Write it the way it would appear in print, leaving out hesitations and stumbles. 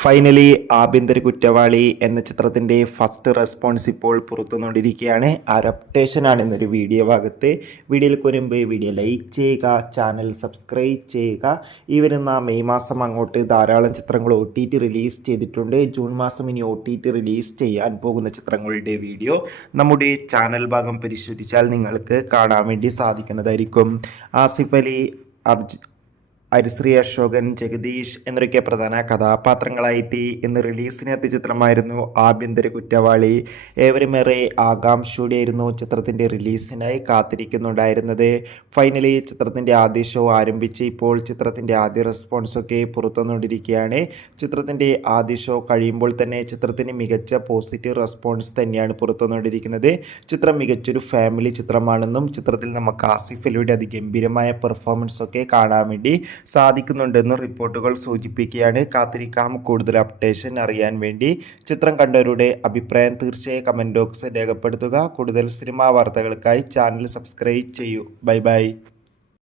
Finally ആഭ്യന്തര കുറ്റവാളി എന്ന ചിത്രത്തിൻ്റെ ഫസ്റ്റ് റെസ്പോൺസ് ഇപ്പോൾ പുറത്തുകൊണ്ടിരിക്കുകയാണ്. ആ ഒരു അപ്ഡേഷനാണ് ഇന്നൊരു വീഡിയോ ഭാഗത്ത്. വീഡിയോയിൽ വരുമ്പോൾ വീഡിയോ ലൈക്ക് ചെയ്യുക, ചാനൽ സബ്സ്ക്രൈബ് ചെയ്യുക. ഈ വരുന്ന മെയ് മാസം അങ്ങോട്ട് ധാരാളം ചിത്രങ്ങൾ OTT റിലീസ് ചെയ്തിട്ടുണ്ട്. ജൂൺ മാസം ഇനി OTT റിലീസ് ചെയ്യാൻ പോകുന്ന ചിത്രങ്ങളുടെ വീഡിയോ നമ്മുടെ ചാനൽ ഭാഗം പരിശോധിച്ചാൽ നിങ്ങൾക്ക് കാണാൻ വേണ്ടി സാധിക്കുന്നതായിരിക്കും. ആസിഫ് അലി, ഹരിശ്രീ അശോകൻ, ജഗദീഷ് എന്നൊക്കെ പ്രധാന കഥാപാത്രങ്ങളായിട്ട് ഇന്ന് റിലീസിനെത്തിയ ചിത്രമായിരുന്നു ആഭ്യന്തര കുറ്റവാളി. ഏവരുമേറെ ആകാംക്ഷയോടെയായിരുന്നു ചിത്രത്തിൻ്റെ റിലീസിനായി കാത്തിരിക്കുന്നുണ്ടായിരുന്നത്. ഫൈനലി ചിത്രത്തിൻ്റെ ആദ്യ ഷോ ആരംഭിച്ച് ഇപ്പോൾ ചിത്രത്തിൻ്റെ ആദ്യ റെസ്പോൺസൊക്കെ പുറത്തുവന്നുകൊണ്ടിരിക്കുകയാണ്. ചിത്രത്തിൻ്റെ ആദ്യ ഷോ കഴിയുമ്പോൾ തന്നെ ചിത്രത്തിന് മികച്ച പോസിറ്റീവ് റെസ്പോൺസ് തന്നെയാണ് പുറത്തുവന്നുകൊണ്ടിരിക്കുന്നത്. ചിത്രം മികച്ചൊരു ഫാമിലി ചിത്രമാണെന്നും ചിത്രത്തിൽ നമുക്ക് ആസിഫ് അലിയുടെ അതിഗംഭീരമായ പെർഫോമൻസ് ഒക്കെ കാണാൻ വേണ്ടി സാധിക്കുന്നുണ്ടെന്ന് റിപ്പോർട്ടുകൾ സൂചിപ്പിക്കുകയാണ്. കാത്തിരിക്കാം കൂടുതൽ അപ്ഡേഷൻ അറിയാൻ വേണ്ടി. ചിത്രം കണ്ടവരുടെ അഭിപ്രായം തീർച്ചയായും കമൻറ്റ് ബോക്സിൽ രേഖപ്പെടുത്തുക. കൂടുതൽ സിനിമാ വാർത്തകൾക്കായി ചാനൽ സബ്സ്ക്രൈബ് ചെയ്യൂ. Bye bye.